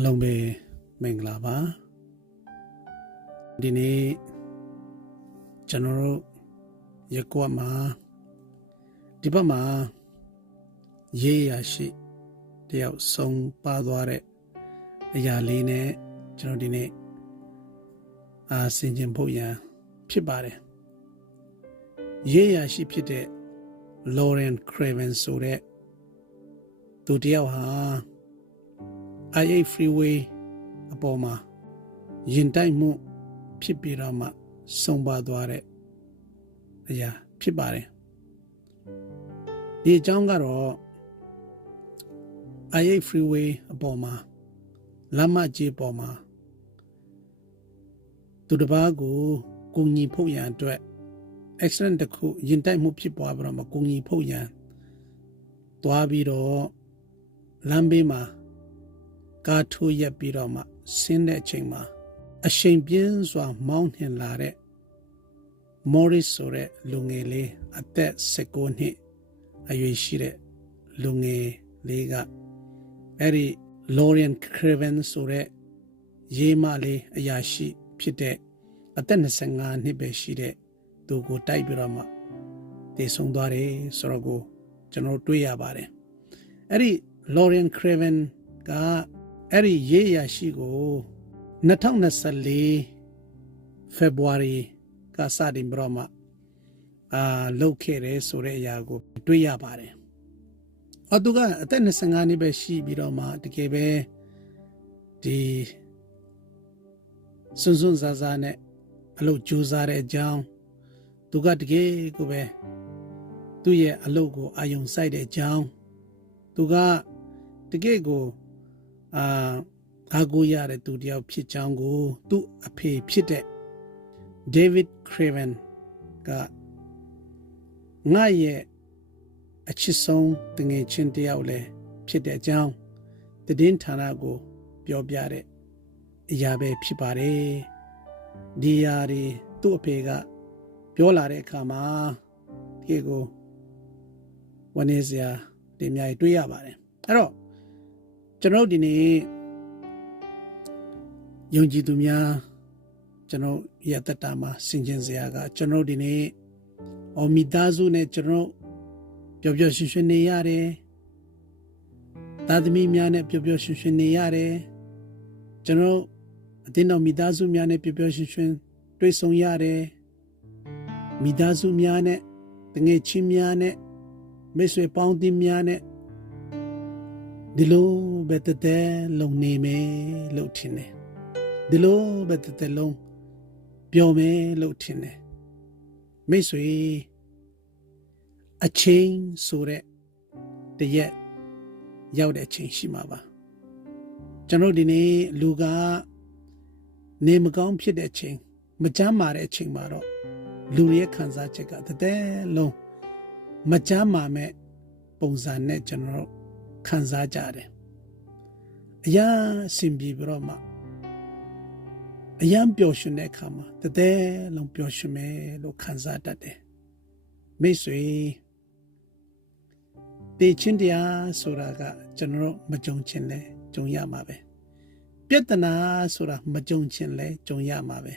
အလုံးပဲမင်္ဂလာပါဒီနေ့ကျွန်တော်တို့ရက်ကွက်မှာဒီဘက်မှာရေးရရှိတယောက်ဆုံးပါသွားတဲ့အရာလေးနဲ့ကျွန်တော်ဒီနေ့ဆင်ခြင်ဖို့ရန်ဖြစ်ပါတယ်ရေးရရှိဖြစ်တဲ့ Lauren Craven ဆိုတဲ့သူတယောက်ဟာI-8 freeway အပေါ်မှာရင်တိုက်မှုဖြစ်ပြီးတော့မှဆုံးပါသွားတဲ့အရာဖြစ်ပါတယ်ဒီအကြောင်းကတော့ I-8 freeway အပေါ်မှာလမ်းမကြီးပေါ်မှာသူတစ်ပါးကိုကူညီဖို့ရန်အတွက် accident တစ်ခုရင်တိုက်မှုဖြစ်ပွားပြီးတော့မှကူညီဖို့ရန်သွားပြီးတော့လမ်းဘေးမှာကားထိုးရက်ပြီးတော့မှဆင်းတဲ့အချိန်မှာအရှိန်ပြင်းစွာမောင်းနှင်လာတဲ့ Morris ဆိုတဲ့လူငယ်လေးအသက်19နှစ်အရွယ်ရှိတဲ့လူငယ်လေးကအဲ့ဒီ Lauren Craven ဆိုတဲ့ရေးမလေးအရာရှိဖြစ်တဲ့အသက်25နှစ်ပဲရှိတဲ့သူကိုတိုက်ပြီးတော့မှတည်ဆုံသွားတယ်ဆိုတော့ကိုကျွန်တော်တွေ့ရပါတယ်အဲ့ဒီ Lauren Craven ကအဲ့ဒီရေးရရှိကို2024 February ကစတင်ပြီးတော့မှလုပ်ခဲ့တယ်ဆိုတဲ့အရာကိုတွေ့ရပါတယ်သူကအသက်25နှစ်ပဲရှိပြီးတော့မှတကယ်ပဲဒီစွန်းစွန်းစားစားနဲ့အလုပ်ကြိုးစားတဲ့အကြောင်းသူကတကယ်ကိုပဲသူ့ရဲ့အလုပ်ကိုအာရုံစိုက်တဲ့အကြောင်းသူကတကယ်ကိုအားကိုးရတဲ့သူတယောက်ဖြစ်ကြောင်းကိုသူ့အဖေဖြစ်တဲ့ David Craven ကငါရဲ့အချစ်ဆုံးတငယ်ချင်းတယောက်လည်းဖြစ်တဲ့အကြောင်းသတင်းဌာနကိုပြောပြတဲ့အရာပဲဖြစ်ပါတယ်ဒီအရာတွေသူ့အဖေကပြောလာတဲ့အခါမှာဒီကိုဝန်းနေစရာတင်များတွေ့ရပါတယ်အဲ့တော့ကျွန်တော်ဒီနေ့ယုံကြည်သူများကျွန်တော်ရတတာမှာဆင်ခြင်စရာကကျွန်တော်ဒီနေ့မိသားစုနဲ့ကျွန်တော်ပျော်ပျော်ရွှင်ရွှင်နေရတယ်သားသမီးများနဲ့ပျော်ပျော်ရွှင်ရွှင်နေရတယ်ကျွန်တော်အတင်းတော်မိသားစုများနဲ့ပျော်ပျော်ရွှင်ရွှင်တွေ့ဆုံရတယ်မိသားစုများနဲ့တငယ်ချင်းများနဲ့မိတ်ဆွေပေါင်းသင်းများနဲ့ဒီလိုပဲတဲ့လုံနေမယ်လို့ထင်တယ်ဒီလိုပဲတဲ့လုံးပြောမယ်လို့ထင်တယ်မိတ်ဆွေအချိန်ဆိုတဲ့တရက်ရောက်တဲ့အချိန်ရှိမှာပါကျွန်တော်ဒီနေ့လူကနေမကောင်းဖြစ်တဲ့အချိန်မကြမ်းမာတဲ့အချိန်မှာတော့လူရဲ့ခံစားချက်ကတဲ့လုံးမကြမ်းမာမဲ့ပုံစံနဲ့ကျွန်တော်ခံစားကြတယ်အရာစင်ပြီးတော့မှအယံပျော်ရွှင်တဲ့အခါမှာတဲ့လုံးပျော်ရွှင်မယ်လို့ခံစားတတ်တယ်မိတ်ဆွေတေချင်းတရားဆိုတာကကျွန်တော်မကြုံချင်လဲကြုံရမှာပဲပြဿနာဆိုတာမကြုံချင်လဲကြုံရမှာပဲ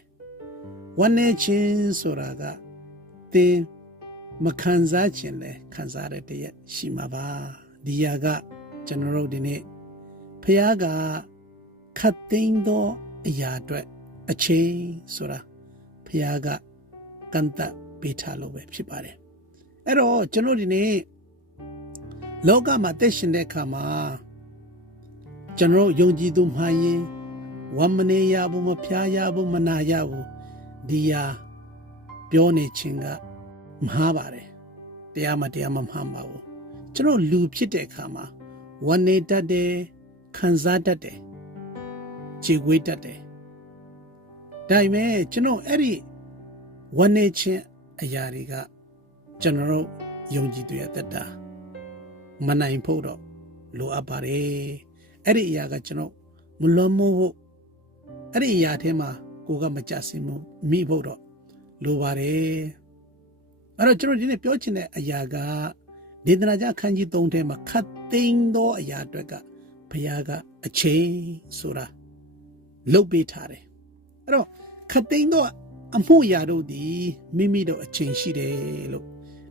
ဝမ်းနည်းခြင်းဆိုတာကတင်းမခံစားချင်လဲခံစားရတဲ့ရက်ရှိမှာပါဒီယာကကျွန်တော်တို့ဒီနေ့ဖခင်ကခတ်သိမ်းသောအရာအတွက်အချိန်ဆိုတာဖခင်ကကန့်သက်ပေးထားလို့ပဲဖြစ်ပါတယ်အဲ့တော့ကျွန်တော်ဒီနေ့လောကမှာတက်ရှင်တဲ့အခါမှာကျွန်တော်ယုံကြည်သူမှရင်ဝမ်းမနေရဘူးမဖျားရဘူးမနာရဘူးဒီယာပြောနေခြင်းကမှားပါတယ်တရားမမှန်ပါဘူးကျွန်တော်လူဖြစ်တဲ့အခါမှာဝမ်းနေတတ်တယ်ခံစားတတ်တယ်ခြေခွေးတတ်တယ်ဒါပေမဲ့ကျွန်တော်အဲ့ဒီဝမ်းနေခြင်းအရာတွေကကျွန်တော်ယုံကြည်သူရဲ့သက်တာမနိုင်ဖို့တော့လိုအပ်ပါတယ်အဲ့ဒီအရာကကျွန်တော်မလွန်မို့ဖို့အဲ့ဒီအရာထဲမှာကိုကမကြစင်မိဖို့တော့လိုပါတယ်အဲ့တော့ကျွန်တော်ဒီနေ့ပြောချင်တဲ့အရာကဒေသနာကျခန်းကြီး3ထဲမှာခတ်သိမ်းသောအရာအတွက်ကဘုရားက အချိန်ဆိုတာလုတ်ပေးထားတယ်အဲ့တော့ခတ်သိမ်းတော့အမှုရာတို့ဒီမိမိတို့အချိန်ရှိတယ်လို့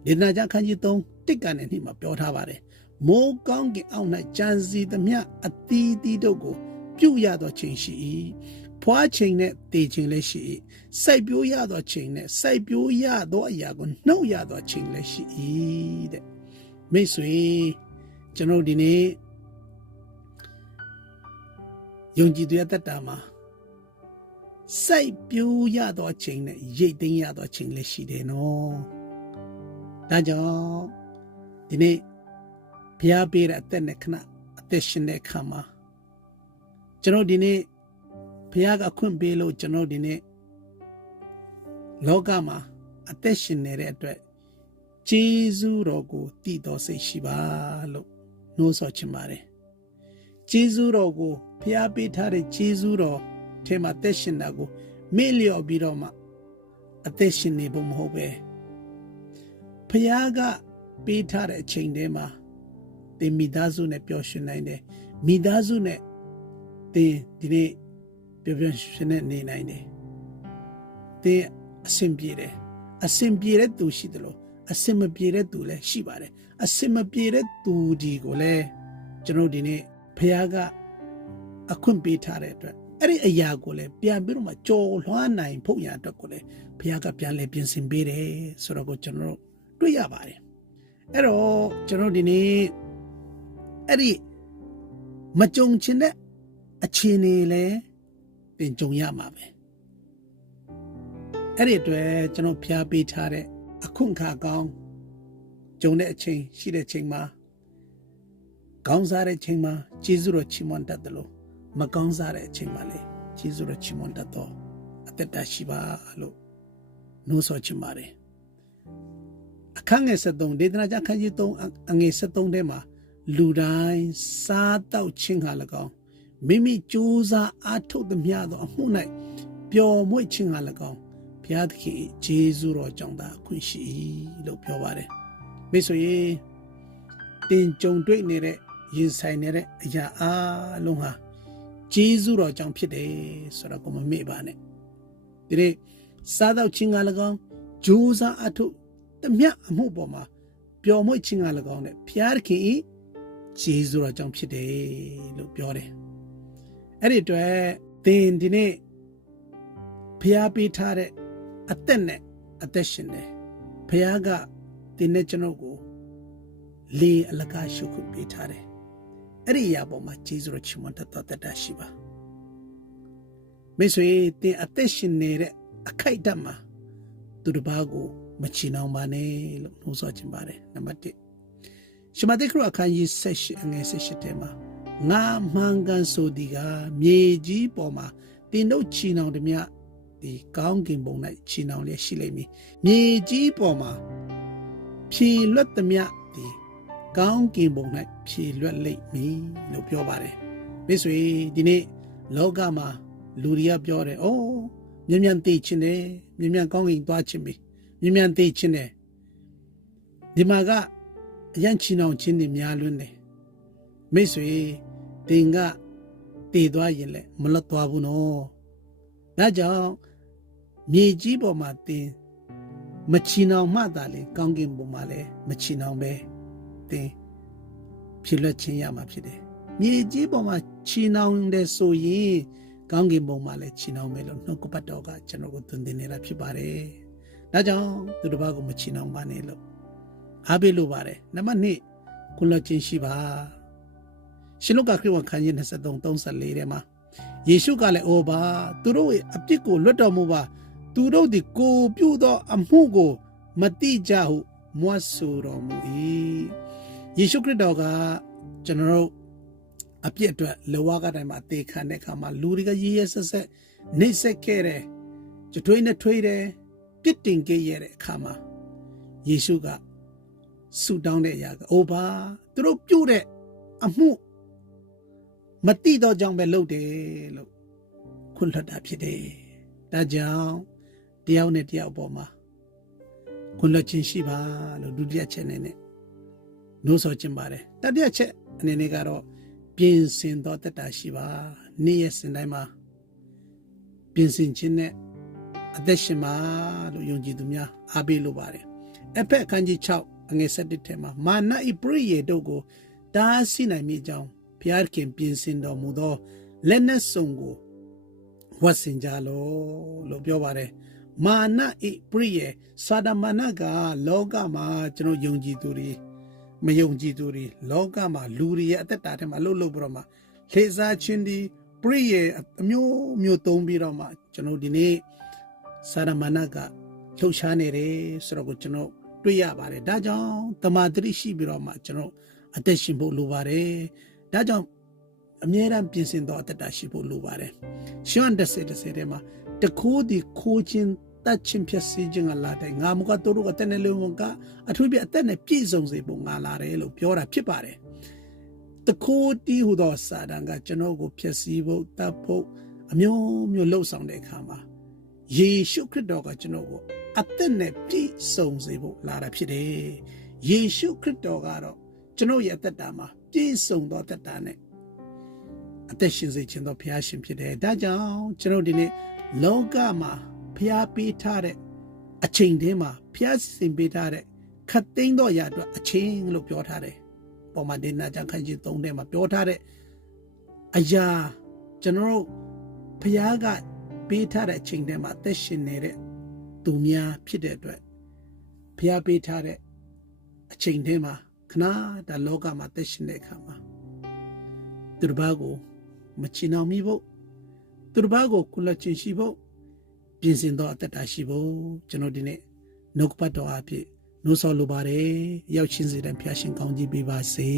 ဒေသနာကျမ်းခန်းကြီး3တစ်ကနေနှစ်မှာပြောထားပါတယ်မိုးကောင်းကင်အောက်၌ကြံစီသမျှအသီးသီးတို့ကိုပြုရသောချိန်ရှိ၏ဖွားချိန်နဲ့တည်ချိန်လည်းရှိ၏စိုက်ပျိုးရသောချိန်နဲ့စိုက်ပျိုးရသောအရာကိုနှုတ်ရသောချိန်လည်းရှိ၏တဲ့မိတ်ဆွေကျွန်တော်ဒီနေ့ယုံကြည်သူရဲ့တတ်တာမှာစိုက်ပျိုးရသောအချိန်နဲ့ရိတ်သိမ်းရသောအချိန်လည်းရှိတယ်နော်ဒါကြောင့်ဒီနေ့ဘုရားပေးတဲ့အသက်နဲ့ခဏအသက်ရှင်တဲ့အခါမှာကျွန်တော်ဒီနေ့ဘုရားကအခွင့်ပေးလို့ကျွန်တော်ဒီနေ့လောကမှာအသက်ရှင်နေတဲ့အတွက်ကျေးဇူးတော်ကိုတည်တော်စိတ်ရှိပါလို့နှိုးဆော်ချင်ပါတယ်ကျေးဇူးတော်ကိုဘုရားပေးထားတဲ့ကျေးဇူးတော်ထဲမှာသက်ရှင်တာကိုမေ့လျော့ပြီးတော့မှအသက်ရှင်နေဖို့မဟုတ်ပဲဘုရားကပေးထားတဲ့အချိန်ထဲမှာသင်မိသားစုနဲ့ပျော်ရွှင်နိုင်တယ်မိသားစုနဲ့သင်ဒီနေ့ပျော်ရွှင်နေနိုင်တယ်သင်အဆင်ပြေတယ်အဆင်ပြေတဲ့သူရှိတယ်လို့အဆင်မပြေတဲ့သူလည်းရှိပါတယ်အဆင်မပြေတဲ့သူဒီကိုလည်းကျွန်တော်ဒီနေ့ဘုရားကအခွင့်ပေးထားတဲ့အတွက်အဲ့ဒီအရာကိုလည်းပြန်ပြီးတော့မှကြော်လွှမ်းနိုင်ဖို့ရအတွက်ကိုလည်းဘုရားကပြန်လဲပြင်ဆင်ပေးတယ်ဆိုတော့ကိုကျွန်တော်တွေ့ရပါတယ်အဲ့တော့ကျွန်တော်ဒီနေ့အဲ့ဒီမကြုံချင်တဲ့အခြေအနေလည်းသင်ကြုံရမှာပဲအဲ့ဒီအတွက်ကျွန်တော်ဖျားပေးထားတဲ့အခွင့်အခါကောင်းကြုံတဲ့အချိန်ရှိတဲ့ချိန်မှာကောင်းစားတဲ့ချိန်မှာကျေးဇူးတော်ချီးမွမ်းတတ်တယ်လို့မကောင်းစားတဲ့အချိန်မှာလေကျေးဇူးတော်ချီးမွမ်းတတ်တော့အသက်တာရှိပါလို့နှိုးဆော်ချင်ပါတယ်အခန်းငယ်73ဒေသနာကျမ်းခန်းကြီး3အငယ်73ထဲမှာလူတိုင်းစားတောက်ခြင်းဟာ၎င်းမိမိကြိုးစားအားထုတ်သမျှသောအမှု၌ပျော်မွေ့ခြင်းဟာ၎င်းဘုရားသခင်ကျေးဇူးတော်ကြောင့်သာအခွင့်ရှိလို့ပြောပါတယ်မိတ်ဆွေတင်ကြုံတွေ့နေတဲ့ရင်ဆိုင်နေတဲ့အရာအလုံးဟာကျေးဇူးတော်ကြောင့်ဖြစ်တယ်ဆိုတော့ကိုမမေ့ပါနဲ့ဒီနေ့စားတောက်ခြင်းဟာ၎င်းကြိုးစားအားထုတ်သမျှအမှုပေါ်မှာပျော်မွေ့ခြင်းဟာ၎င်းနဲ့ဘုရားသခင်ကျေးဇူးတော်ကြောင့်ဖြစ်တယ်လို့ပြောတယ်အဲ့ဒီအတွက်သင်ဒီနေ့ဘုရားပေးထားတဲ့အသက်နဲ့အသက်ရှင်တယ်ဘုရားကသင်နဲ့ကျွန်တော်ကိုလေအလကားရှုခွင့်ပေးထားတယ်အဲ့ဒီအရာပေါ်မှာကျေးဇူးတော်ချီးမွမ်းတတ်တာရှိပါမိတ်ဆွေသင်အသက်ရှင်နေတဲ့အခိုက်အတန့်မှာသူတစ်ပါးကိုမချီနှောင်ပါနဲ့လို့နှိုးဆော်ခြင်းပါတယ်နံပါတ်1ရှမဿဲခရစ်အခန်းကြီး18အငယ်18ထဲမှာငါမှန်ကန်ဆိုဒီကမြေကြီးပေါ်မှာတင်တို့ချီနှောင်သည်မြဒီကောင်းကင်ဘုံ၌ချီနှောင်လျက်ရှိလိမ့်မည်မြေကြီးပေါ်မှာဖြေလွတ်သည်မြဒီကောင်းကင်ဘုံ၌ဖြေလွတ်လိမ့်မည်လို့ပြောပါတယ်မိတ်ဆွေဒီနေ့လောကမှာလူတွေကပြောတယ်အိုးမြန်မြန်သိချင်းတယ်မြန်မြန်ကောင်းကင်သွားချင်းပြီမြန်မြန်သိချင်းတယ်ဒီမှာကအရန်ချီနှောင်ခြင်းတွေများလွန်းတယ်မိတ်ဆွေတင်ကတည်သွားရင်လည်းမလွတ်သွားဘူးနော်ဒါကြောင့်မြေကြီးပေါ်မှာတင်မချီနှောင်မှသာလေကောင်းကင်ဘုံမှာလည်းမချီနှောင်ပဲတင်ဖြစ်လွတ်ခြင်းရမှာဖြစ်တယ်မြေကြီးပေါ်မှာချီနှောင်တယ်ဆိုရင်ကောင်းကင်ဘုံမှာလည်းချီနှောင်မယ်လို့နှုတ်ကပတ်တော်ကကျွန်တော်ကိုသွန်သင်နေတာဖြစ်ပါတယ်ဒါကြောင့်သူတစ်ပါးကိုမချီနှောင်ပါနဲ့လို့အားပေးလိုပါတယ်နံပါတ်2ကုလချင်းရှိပါရှင်လုကာခရစ်ဝင်ခန်းကြီး23:34ထဲမှာယေရှုကလည်းအိုပါသူတို့ရဲ့အပြစ်ကိုလွတ်တော်မူပါသူတို့သည်ကိုပြုသောအမှုကိုမတိကြဟုမွတ်ဆိုတော်မူ၏ယေရှုခရစ်တော်ကကျွန်တော်တို့အပြစ်အတွက်လောကတိုင်းမှာအသေးခံတဲ့အခါမှာလူတွေကရည်ရဆက်ဆက်နှိပ်စက်ခဲ့တယ်ကြွေးနဲ့ထွေးတယ်ပြစ်တင်ခဲ့ရတဲ့အခါမှာယေရှုကဆူတောင်းတဲ့အရာကအိုပါသူတို့ပြုတဲ့အမှုမတိတော့ကြောင့်ပဲလုပ်တယ်လို့ခွင့်လွှတ်တာဖြစ်တယ်ဒါကြောင့်တယောက်နဲ့တယောက်ပေါ်မှာခွင့်လွှတ်ခြင်းရှိပါလို့ဒုတိယချက်နဲ့နှိုးဆော်ခြင်းပါတယ်တတိယချက်အနေနဲ့ကတော့ပ ပြင်ဆင်သောတက်တာရှိပါနေ့ရက်စဉ်တိုင်းမှာပြင်ဆင်ခြင်းနဲ့အသက်ရှင်ပါလို့ယုံကြည်သူများအားပေးလိုပါတယ်အဖက်အခန်းကြီး6အငယ်7ထဲမှာမာနဤပရိယေတို့ကိုတားဆီးနိုင်မိကြောင်းဘုရားခင်ပြင်ဆင်တော်မူသောလက်နက်စုံကိုဝတ်ဆင်ကြလို့ပြောပါတယ်မာနဤပရိယေစာဒမာနကလောကမှာကျွန်တော်ယုံကြည်သူတွေမယုံကြည်သူတွေလောကမှာလူတွေရဲ့အသက်တာထဲမှာလှုပ်ပြီးတော့မှလေစားခြင်းဒီပရိယေအမျိုးသုံးပြီးတော့မှကျွန်တော်ဒီနေ့စာဒမာနကလှုပ်ရှားနေတယ်ဆိုတော့ကိုကျွန်တော်တွေ့ရပါတယ်ဒါကြောင့်တမာတိရှိပြီးတော့မှကျွန်တော်အသက်ရှင်ဖို့လိုပါတယ်ဒါကြောင့်အမြဲတမ်းပြင်ဆင်သောအသက်တာရှိဖို့လိုပါတယ်ရှောင်း10ထဲမှာတခိုးဒီခိုးခြင်းတတ်ခြင်းဖြစ်စေခြင်းကလာတဲ့ငါမကတို့ကအသက်နဲ့လုံးကအထူးပြအသက်နဲ့ပြည့်စုံစေဖို့ငါလာတယ်လို့ပြောတာဖြစ်ပါတယ်တခိုးတီးဟူသောစာတန်ကကျွန်တော်ကိုဖြစ်စီဖို့တတ်ဖို့အမျိုးလှုပ်ဆောင်တဲ့အခါမှာယေရှုခရစ်တော်ကကျွန်တော်ကိုအသက်နဲ့ပြည့်စုံစေဖို့လာတာဖြစ်တယ်ယေရှုခရစ်တော်ကတော့ကျွန်တော်ရဲ့အသက်တာမှာပြည့်စုံသောအသက်တာနဲ့အသက်ရှင်စေခြင်းသောဘုရားရှင်ဖြစ်တယ်ဒါကြောင့်ကျွန်တော်ဒီနေ့လောကမှာဘုရားပေးထားတဲ့အချိန်တည်းမှာဘုရားစင်ပေးထားတဲ့ခတ်သိမ်းသောအရာအတွက်အချိန်လို့ပြောထားတယ်ပေါ်မှာဒေနာကျမ်းခန်းကြီး3ထဲမှာပြောထားတဲ့အရာကျွန်တော်တို့ဘုရားကပေးထားတဲ့အချိန်တည်းမှာအသက်ရှင်နေတဲ့သူများဖြစ်တဲ့အတွက်ဘုရားပေးထားတဲ့အချိန်တည်းမှာခဏဒါလောကမှာအသက်ရှင်တဲ့အခါမှာသူတစ်ပါးကိုမချီနှောင်မိဖို့သူတစ်ပါးကိုကုလချင်းရှိဖို့ပြင်ဆင်သောအသက်တာရှိဖို့ကျွန်တော်ဒီနေ့နှုတ်ပတ်တော်အဖြစ်နှိုးဆော်လိုပါတယ်ရောက်ချင်းစေတဲ့ဖျားရှင်ကောင်းကြီးပေးပါစေ